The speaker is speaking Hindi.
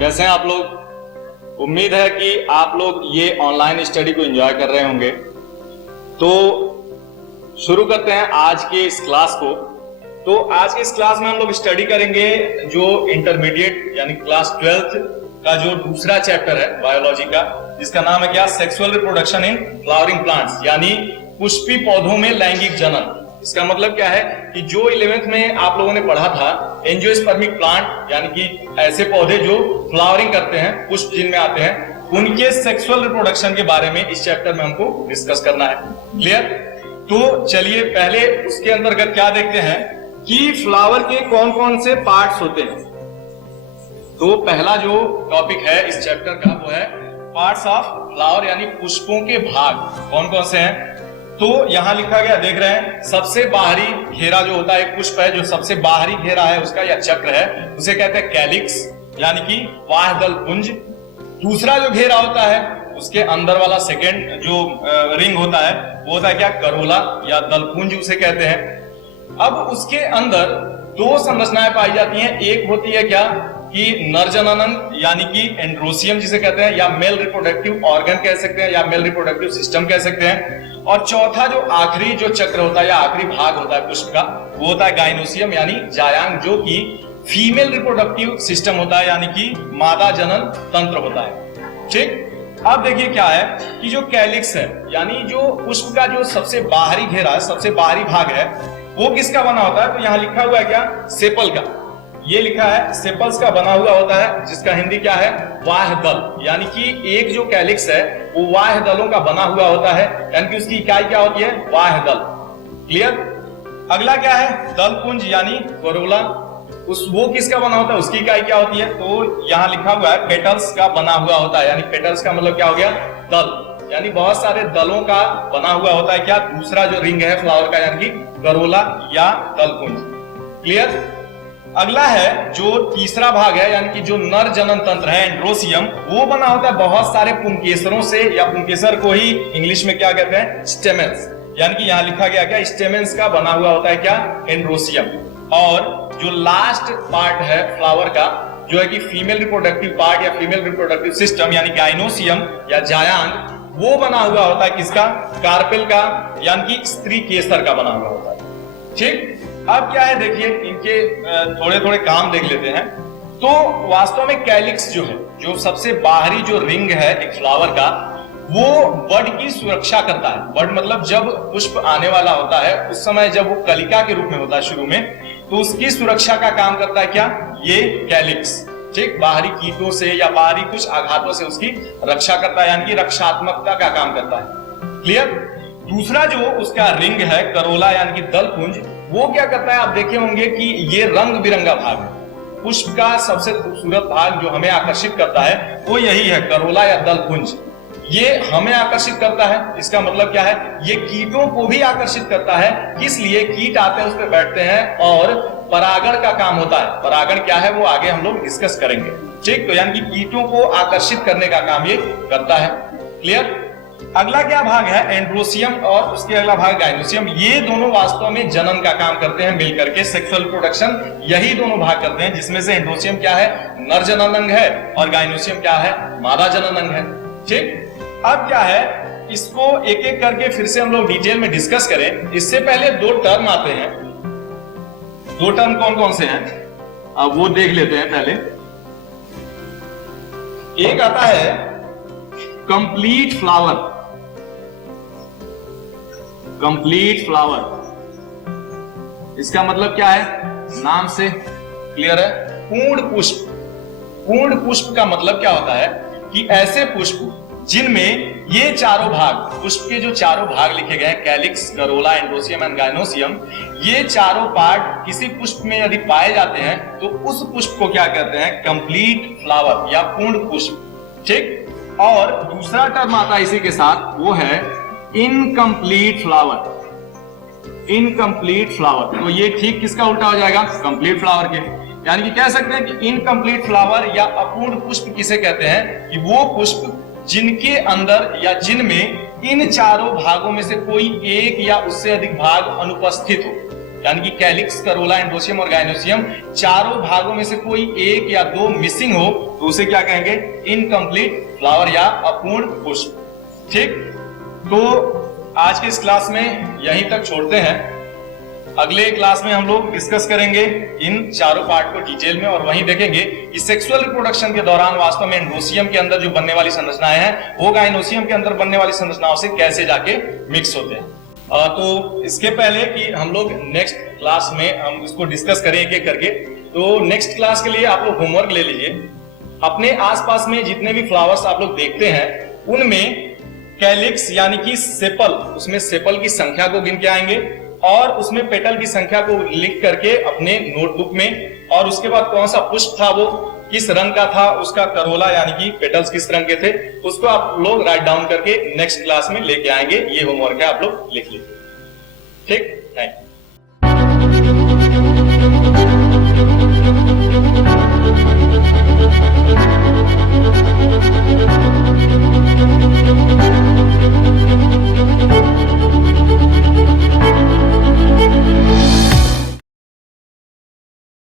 कैसे हैं आप लोग। उम्मीद है कि आप लोग ये ऑनलाइन स्टडी को एंजॉय कर रहे होंगे। तो शुरू करते हैं आज के इस क्लास को। तो आज के इस क्लास में हम लोग स्टडी करेंगे जो इंटरमीडिएट यानी क्लास 12th का जो दूसरा चैप्टर है बायोलॉजी का, जिसका नाम है क्या, sexual reproduction in flowering plants, यानी पुष्पी पौधों में लैंगिक जनन। इसका मतलब क्या है कि जो 11th में आप लोगों ने पढ़ा था एंजियोस्पर्मिक प्लांट, यानी कि ऐसे पौधे जो फ्लावरिंग करते हैं, पुष्प जिनमें आते हैं, उनके सेक्सुअल रिप्रोडक्शन के बारे में इस चैप्टर में हमको डिस्कस करना है। क्लियर? तो चलिए पहले उसके अंतर्गत क्या देखते हैं कि फ्लावर के कौन कौन से पार्ट्स होते हैं। तो पहला जो टॉपिक है इस चैप्टर का वो है पार्ट्स ऑफ फ्लावर, यानी पुष्पों के भाग कौन कौन से हैं। तो यहां लिखा गया, देख रहे हैं, सबसे बाहरी घेरा जो होता है, एक पुष्प है जो सबसे बाहरी घेरा है उसका या चक्र है, उसे कहते हैं कैलिक्स, यानी कि बाह्यदल पुंज। दूसरा जो घेरा होता है उसके अंदर वाला सेकेंड जो रिंग होता है वो होता है क्या, करोला या दलपुंज उसे कहते हैं। अब उसके अंदर दो संरचनाएं पाई जाती हैं। एक होती है क्या कि नर जननांग, यानी कि एंड्रोसियम जिसे कहते हैं, या मेल रिप्रोडक्टिव ऑर्गन कह सकते हैं, या मेल रिप्रोडक्टिव सिस्टम कह सकते हैं। और चौथा जो आखिरी जो चक्र होता है या आखिरी भाग होता है पुष्प का, वो होता है गाइनोसियम यानी जायांग, जो कि फीमेल रिप्रोडक्टिव सिस्टम होता है, यानी कि मादा जनन तंत्र होता है। ठीक, अब देखिए क्या है कि जो कैलिक्स है, यानी जो पुष्प का जो सबसे बाहरी घेरा है, सबसे बाहरी भाग है, वो किसका बना होता है। तो यहाँ लिखा हुआ है क्या, सेपल का। ये लिखा है सेपल्स का बना हुआ होता है, जिसका हिंदी क्या है, वाह्यदल, यानी कि एक जो कैलिक्स है वो वाह्यदलों का बना हुआ होता है, यानी कि उसकी इकाई क्या होती है, वाह्यदल। क्लियर? अगला क्या है, दलपुंज यानी करोला, वो किसका बना होता है, उसकी इकाई क्या होती है। तो यहाँ लिखा हुआ है पेटल्स का बना हुआ होता है, यानी पेटल्स का मतलब क्या हो गया, दल, यानी बहुत सारे दलों का बना हुआ होता है क्या, दूसरा जो रिंग है फ्लावर का, यानी कि करोला या दलपुंज। क्लियर? अगला है जो तीसरा भाग है, यानी कि जो नर जनन तंत्र है एंड्रोसियम, वो बना होता है बहुत सारे पुंकेसरों से, या पुंकेसर को ही इंग्लिश में क्या कहते हैं, स्टेमेंस, यानी कि यहाँ लिखा गया क्या, स्टेमेंस का बना हुआ होता है क्या, एंड्रोसियम। और जो लास्ट पार्ट है फ्लावर का, जो है कि फीमेल रिप्रोडक्टिव पार्ट या फीमेल रिप्रोडक्टिव सिस्टम, यानी गाइनोसियम या जायांग, वो बना हुआ होता है किसका, कार्पेल का, यानी कि स्त्री केसर का बना हुआ होता है। ठीक, अब क्या है देखिए, इनके थोड़े थोड़े काम देख लेते हैं। तो वास्तव में कैलिक्स जो है, जो सबसे बाहरी जो रिंग है एक फ्लावर का, वो बड की सुरक्षा करता है। बड मतलब जब पुष्प आने वाला होता है उस समय जब वो कलिका के रूप में होता है शुरू में, तो उसकी सुरक्षा का काम करता है क्या, ये कैलिक्स। ठीक, बाहरी कीटों से या बाहरी कुछ आघातों से उसकी रक्षा करता है, यानी कि रक्षात्मकता का काम करता है। क्लियर? दूसरा जो उसका रिंग है करोला यानी कि दलपुंज, वो क्या करता है, आप देखे होंगे कि ये रंग बिरंगा भाग है। पुष्प का सबसे खूबसूरत भाग जो हमें आकर्षित करता है वो यही है, करोला या दलपुंज। ये हमें आकर्षित करता है, इसका मतलब क्या है, ये कीटों को भी आकर्षित करता है। किस लिए, कीट आते हैं उस पर बैठते हैं और परागण का काम होता है। परागण क्या है वो आगे हम लोग डिस्कस करेंगे। ठीक, तो यानी कि कीटों को आकर्षित करने का काम ये करता है। क्लियर? अगला क्या भाग है, एंड्रोसियम, और उसके अगला भाग गाइनोसियम। ये दोनों वास्तव में जनन का काम करते हैं मिलकर के, सेक्सुअल रिप्रोडक्शन यही दोनों भाग करते हैं, जिसमें से एंड्रोसियम क्या है, नर जननांग है, और गाइनोसियम क्या है, मादा जननांग है। ठीक, अब क्या है, इसको एक एक करके फिर से हम लोग डिटेल में डिस्कस करें। इससे पहले दो टर्म आते हैं। दो टर्म कौन कौन से हैं अब वो देख लेते हैं पहले। एक आता है कंप्लीट फ्लावर। कंप्लीट फ्लावर, इसका मतलब क्या है, नाम से क्लियर है, पूर्ण पुष्प। पूर्ण पुष्प का मतलब क्या होता है कि ऐसे पुष्प जिनमें ये चारों भाग, पुष्प के जो चारों भाग लिखे गए हैं, calyx, Corolla, androecium and gynoecium, ये चारों पार्ट किसी पुष्प में यदि पाए जाते हैं तो उस पुष्प को क्या कहते हैं, कंप्लीट फ्लावर या पूर्ण पुष्प। ठीक, और दूसरा टर्म आता है इसी के साथ, वो है इनकम्प्लीट फ्लावर। इनकम्प्लीट फ्लावर, तो ये ठीक किसका उल्टा हो जाएगा, कंप्लीट फ्लावर के। यानी कि कह सकते हैं कि इनकम्प्लीट फ्लावर या अपूर्ण पुष्प किसे कहते हैं, कि वो पुष्प जिनके अंदर या जिनमें इन चारों भागों में से कोई एक या उससे अधिक भाग अनुपस्थित हो। यानी कि कैलिक्स, करोला, एंड्रोसियम और गाइनोसियम, चारों भागों में से कोई एक या दो मिसिंग हो तो उसे क्या कहेंगे? इनकम्प्लीट फ्लावर या अपूर्ण पुष्प। ठीक, तो आज की इस क्लास में यहीं तक छोड़ते हैं। अगले क्लास में हम लोग डिस्कस करेंगे इन चारों पार्ट को डिटेल में और वहीं देखेंगे कि सेक्सुअल रिप्रोडक्शन के दौरान वास्तव में एंड्रोसियम के अंदर जो बनने वाली संरचनाएं हैं वो गाइनोसियम के अंदर बनने वाली संरचनाओं से कैसे जाके मिक्स होते हैं। तो इसके पहले कि हम लोग नेक्स्ट क्लास में हम इसको डिस्कस करें एक एक करके, तो नेक्स्ट क्लास के लिए आप लोग होमवर्क ले लीजिए। अपने आसपास में जितने भी फ्लावर्स आप लोग देखते हैं उनमें कैलिक्स यानी कि सेपल, उसमें सेपल की संख्या को गिन के आएंगे और उसमें पेटल की संख्या को लिख करके अपने नोटबुक में, और उसके बाद कौन सा पुष्प था वो किस रंग का था, उसका करोला यानी कि पेटल्स किस रंग के थे, उसको आप लोग राइट डाउन करके नेक्स्ट क्लास में लेके आएंगे। ये होमवर्क है, आप लोग लिख लीजिए। ठीक, थैंक यू।